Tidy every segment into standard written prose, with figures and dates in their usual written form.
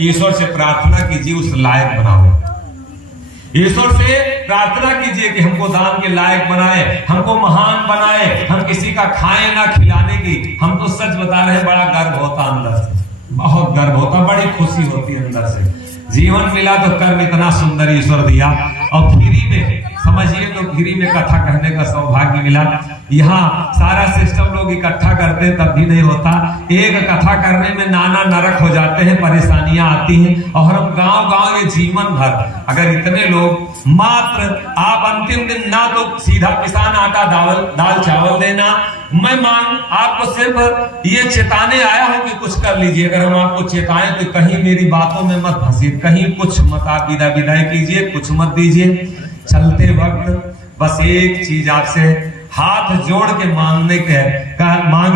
ईश्वर से प्रार्थना कीजिए उस लायक बनाओ। ईश्वर से प्रार्थना कीजिए कि हमको दान के लायक बनाए, हमको महान बनाए, हम किसी का खाएं ना खिलाने की। हम तो सच बता रहे हैं, बड़ा गर्व होता अंदर से, बहुत गर्व होता, बड़ी खुशी होती है अंदर से। जीवन मिला तो कर्म इतना सुंदर ईश्वर दिया, और फ्री में समझिए तो फ्री में कथा कहने का सौभाग्य मिला। यहाँ सारा सिस्टम लोग इकट्ठा करते हैं तब भी नहीं होता। एक कथा करने में नाना नरक हो जाते हैं, परेशानियां आती हैं, और हम गांव गांव ये जीवन भर अगर इतने लोग मात्र आप अंतिम दिन ना तो सीधा किसान आटा दाल चावल देना, मैं आपको सिर्फ ये चेताने आया हूं कि कुछ कर लीजिए। अगर हम आपको चेताएं तो कहीं मेरी बातों में मत फंसिए, कहीं कुछ मत आप विदाई कीजिए, कुछ मत दीजिए। चलते वक्त बस एक चीज आपसे हाथ जोड़ के मांग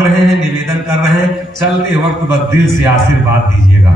रहे हैं, निवेदन कर रहे हैं, चलते वक्त बस दिल से आशीर्वाद दीजिएगा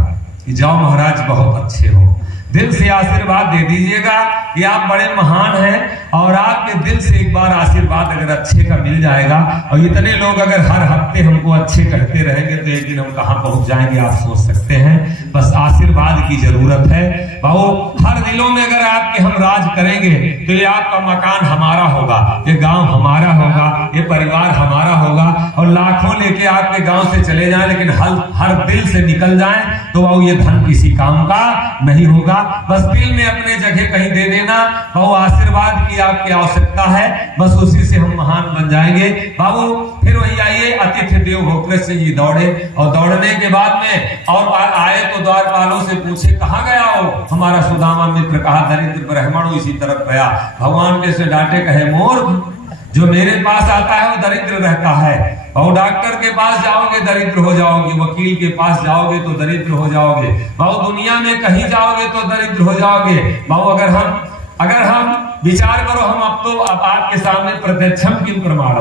कि जाओ महाराज बहुत अच्छे हो। दिल से आशीर्वाद दे दीजिएगा कि आप बड़े महान हैं, और आपके दिल से एक बार आशीर्वाद अगर अच्छे का मिल जाएगा, और इतने लोग अगर हर हफ्ते हमको अच्छे कहते रहेंगे तो एक दिन हम कहां पहुंच जाएंगे आप सोच सकते हैं। बस आशीर्वाद की जरूरत है बाबू। हर दिलों में अगर आपके हम राज करेंगे तो ये आपका मकान हमारा होगा, ये गांव हमारा होगा, ये परिवार हमारा होगा, और लाखों लेके आपके गांव से चले जाएं लेकिन हर दिल से निकल जाएं तो बाबू ये धन किसी काम का नहीं होगा। बस दिल में अपने जगह कहीं दे देना बाबू, आशीर्वाद की आपकी आवश्यकता है, बस उसी से हम महान बन जाएंगे बाबू। फिर वही आइए, अतिथि देवो भव। कृष्ण जी दौड़े, और दौड़ने के बाद में और आए तो द्वारपालों से पूछे कहाँ गया हो हमारा सुदामा मित्र, कहा दरिद्र ब्राह्मण इसी तरफ गया। भगवान के से डांटे, कहे मूर्ख, जो मेरे पास आता है वो दरिद्र रहता है, और डॉक्टर के पास जाओगे दरिद्र हो जाओगे, वकील के पास जाओगे तो दरिद्र हो जाओगे बाबू, दुनिया में कहीं जाओगे तो दरिद्र हो जाओगे बाबू। अगर हम विचार करो, हम अब आपके सामने प्रत्यक्षम की प्रमाण,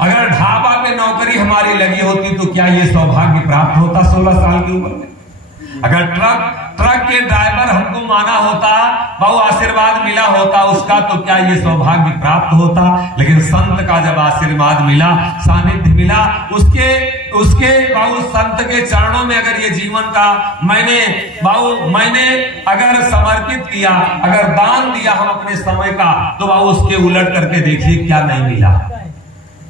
अगर ढाबा पे नौकरी हमारी लगी होती तो क्या ये सौभाग्य प्राप्त होता 16 साल की उम्र में? अगर ट्रक के ड्राइवर हमको माना होता बाबू, आशीर्वाद मिला होता उसका, तो क्या ये सौभाग्य प्राप्त होता? लेकिन संत का जब आशीर्वाद मिला, सानिध्य मिला, उसके बाबू संत के चरणों में अगर ये जीवन का मैंने अगर समर्पित किया, अगर दान दिया हम अपने समय का, तो बाबू उसके उलट करके देखिए क्या नहीं मिला,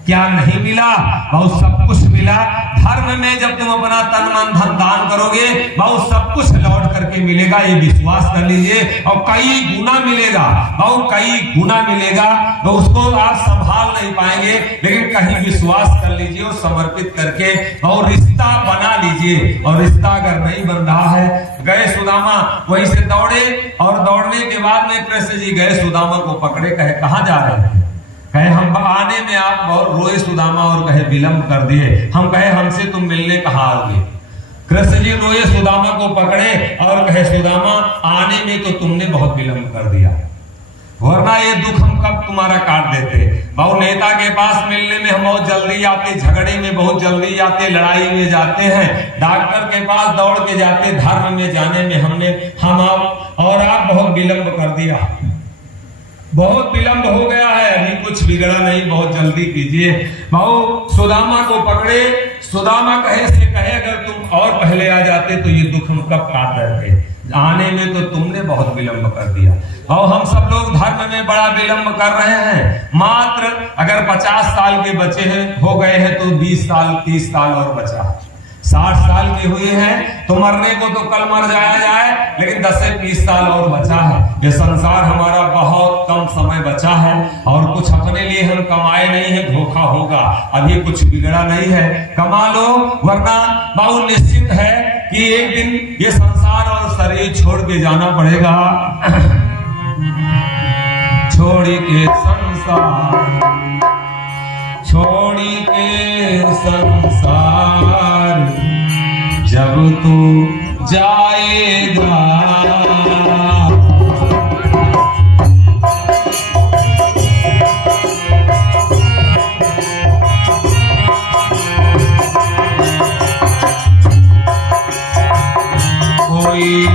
क्या नहीं मिला बाबू, सब कुछ मिला। धर्म में जब तुम अपना तन मन धन दान करोगे बाबू, सब कुछ लौट करके मिलेगा, ये विश्वास कर लीजिए, और कई गुना मिलेगा बाबू, कई गुना मिलेगा। तो उसको आप संभाल नहीं पाएंगे, लेकिन कहीं विश्वास कर लीजिए और समर्पित करके और रिश्ता बना लीजिए। और रिश्ता अगर नहीं बन रहा है, गए सुदामा वहीं से दौड़े, और दौड़ने के बाद में कृष्ण जी गए सुदामा को पकड़े, कहे कहाँ जा रहे हैं? कहे हम आने में आप बहुत रोए सुदामा, और कहे विलंब कर दिए। हम कहे हमसे तुम मिलने कहाँ आओगे? कृष्ण जी रोए, सुदामा को पकड़े और कहे सुदामा आने में तो तुमने बहुत विलंब कर दिया, वरना ये दुख हम कब तुम्हारा काट देते। बाबू नेता के पास मिलने में हम बहुत जल्दी आते, झगड़े में बहुत जल्दी आते, लड़ाई में जाते हैं, डॉक्टर के पास दौड़ के जाते, धर्म में जाने में हम आप बहुत विलंब कर दिया, बहुत विलंब हो गया है, अभी कुछ बिगड़ा नहीं, बहुत जल्दी कीजिए। बाबू सुदामा को पकड़े, सुदामा कहे अगर तुम और पहले आ जाते तो ये दुख हम कब काट देते, आने में तो तुमने बहुत विलंब कर दिया। और हम सब लोग धर्म में बड़ा विलंब कर रहे हैं। मात्र अगर 50 साल के बचे हैं हो गए हैं तो 20 साल 30 साल और बचा, 60 साल के हुए हैं तो मरने को तो कल मर जाए, लेकिन 10 से 20 साल और बचा है। ये संसार हमारा बहुत कम समय बचा है, और कुछ अपने लिए हम कमाए नहीं है, धोखा होगा, अभी कुछ बिगड़ा नहीं है, कमा लो, वरना बाबू निश्चित है कि एक दिन ये संसार और शरीर छोड़ के जाना पड़ेगा। छोड़ी के संसार, छोड़ी के संसार, जब तू जाएगा कोई